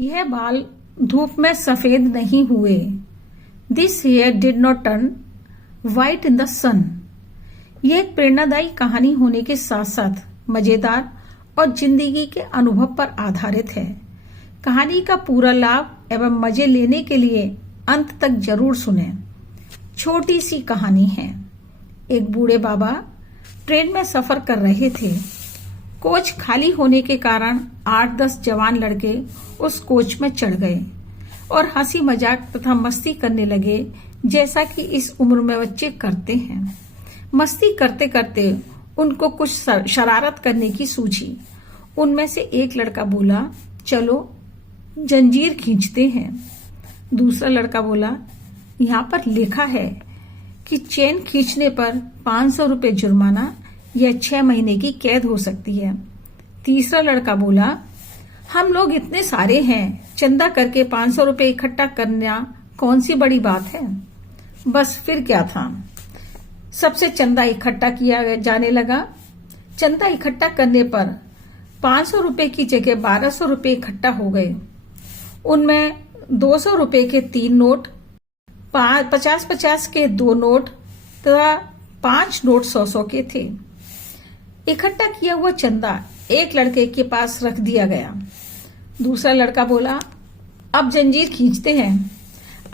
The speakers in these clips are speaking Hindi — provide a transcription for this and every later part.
यह बाल धूप में सफेद नहीं हुए। This hair did not turn white in the sun. यह एक प्रेरणादायी कहानी होने के साथ साथ मजेदार और जिंदगी के अनुभव पर आधारित है। कहानी का पूरा लाभ एवं मजे लेने के लिए अंत तक जरूर सुनें। छोटी सी कहानी है। एक बूढ़े बाबा ट्रेन में सफर कर रहे थे। कोच खाली होने के कारण 8-10 जवान लड़के उस कोच में चढ़ गए और हंसी मजाक तथा मस्ती करने लगे, जैसा कि इस उम्र में बच्चे करते हैं। मस्ती करते करते उनको कुछ शरारत करने की सूझी। उनमें से एक लड़का बोला, चलो जंजीर खींचते हैं। दूसरा लड़का बोला, यहाँ पर लिखा है कि चेन खींचने पर 500 रुपए जुर्माना या 6 महीने की कैद हो सकती है। तीसरा लड़का बोला, हम लोग इतने सारे हैं, चंदा करके 500 रुपए इकट्ठा करना कौन सी बड़ी बात है। बस फिर क्या था, सबसे चंदा इकट्ठा किया जाने लगा। चंदा इकट्ठा करने पर 500 रुपए की जगह 1200 रुपए इकट्ठा हो गए। उनमें 200 रुपए के 3 नोट, 50-50 के 2 नोट तथा 5 नोट 100-100 के थे। इकट्ठा किया हुआ चंदा एक लड़के के पास रख दिया गया। दूसरा लड़का बोला, अब जंजीर खींचते हैं।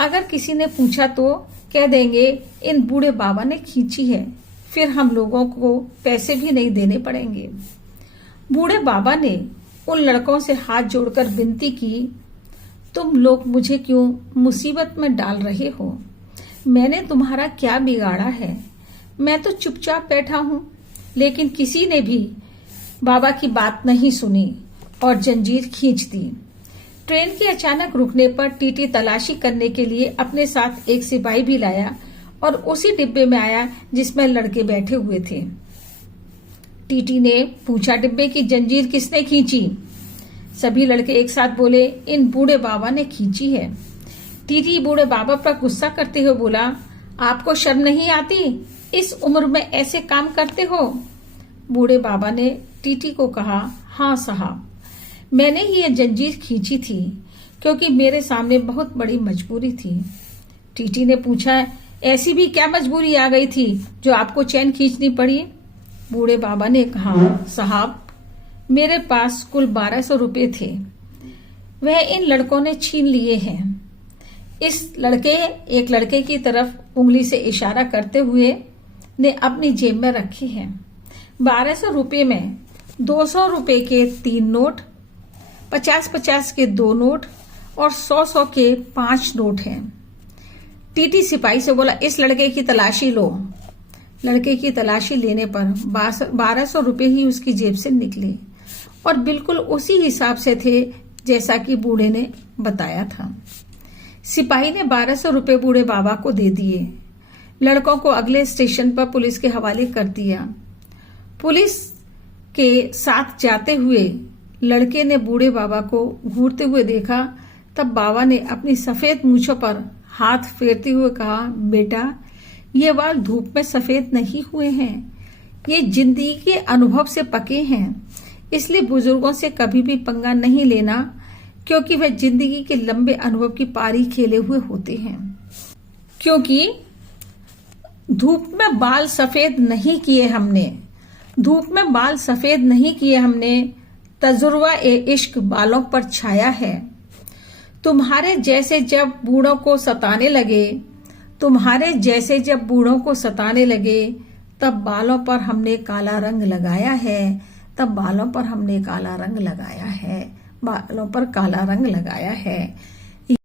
अगर किसी ने पूछा तो कह देंगे इन बूढ़े बाबा ने खींची है, फिर हम लोगों को पैसे भी नहीं देने पड़ेंगे। बूढ़े बाबा ने उन लड़कों से हाथ जोड़कर विनती की, तुम लोग मुझे क्यों मुसीबत में डाल रहे हो? मैंने तुम्हारा क्या बिगाड़ा है? मैं तो चुपचाप बैठा हूं। लेकिन किसी ने भी बाबा की बात नहीं सुनी और जंजीर खींच दी। ट्रेन के अचानक रुकने पर टीटी तलाशी करने के लिए अपने साथ एक सिपाही भी लाया और उसी डिब्बे में आया जिसमें लड़के बैठे हुए थे। टीटी ने पूछा, डिब्बे की जंजीर किसने खींची? सभी लड़के एक साथ बोले, इन बूढ़े बाबा ने खींची है। टीटी बूढ़े बाबा पर गुस्सा करते हुए बोला, आपको शर्म नहीं आती? इस उम्र में ऐसे काम करते हो? बूढ़े बाबा ने टीटी को कहा, हाँ साहब, मैंने ही ये जंजीर खींची थी क्योंकि मेरे सामने बहुत बड़ी मजबूरी थी। टीटी ने पूछा, ऐसी भी क्या मजबूरी आ गई थी जो आपको चैन खींचनी पड़ी? बूढ़े बाबा ने कहा, साहब, मेरे पास कुल 1200 रुपए थे, वह इन लड़कों ने छीन लिए हैं। एक लड़के की तरफ उंगली से इशारा करते हुए ने अपनी जेब में रखे हैं। 1200 रुपए में 200 रुपए के 3 नोट, 50-50 के 2 नोट और 100-100 के 5 नोट हैं। टीटी सिपाही से बोला, इस लड़के की तलाशी लो। लड़के की तलाशी लेने पर 1200 रुपए ही उसकी जेब से निकले और बिल्कुल उसी हिसाब से थे जैसा कि बूढ़े ने बताया था। सिपाही ने 1200 रुपए बूढ़े बाबा को दे दिए। लड़कों को अगले स्टेशन पर पुलिस के हवाले कर दिया। पुलिस के साथ जाते हुए लड़के ने बूढ़े बाबा को घूरते हुए देखा। तब बाबा ने अपनी सफेद मूंछों पर हाथ फेरते हुए कहा, बेटा, ये बाल धूप में सफेद नहीं हुए हैं, ये जिंदगी के अनुभव से पके हैं। इसलिए बुजुर्गों से कभी भी पंगा नहीं लेना, क्योंकि वह जिंदगी के लंबे अनुभव की पारी खेले हुए होते हैं। क्योंकि धूप में बाल सफेद नहीं किए हमने, तजुर्बा इश्क बालों पर छाया है। तुम्हारे जैसे जब बूढ़ों को सताने लगे, तब बालों पर हमने काला रंग लगाया है।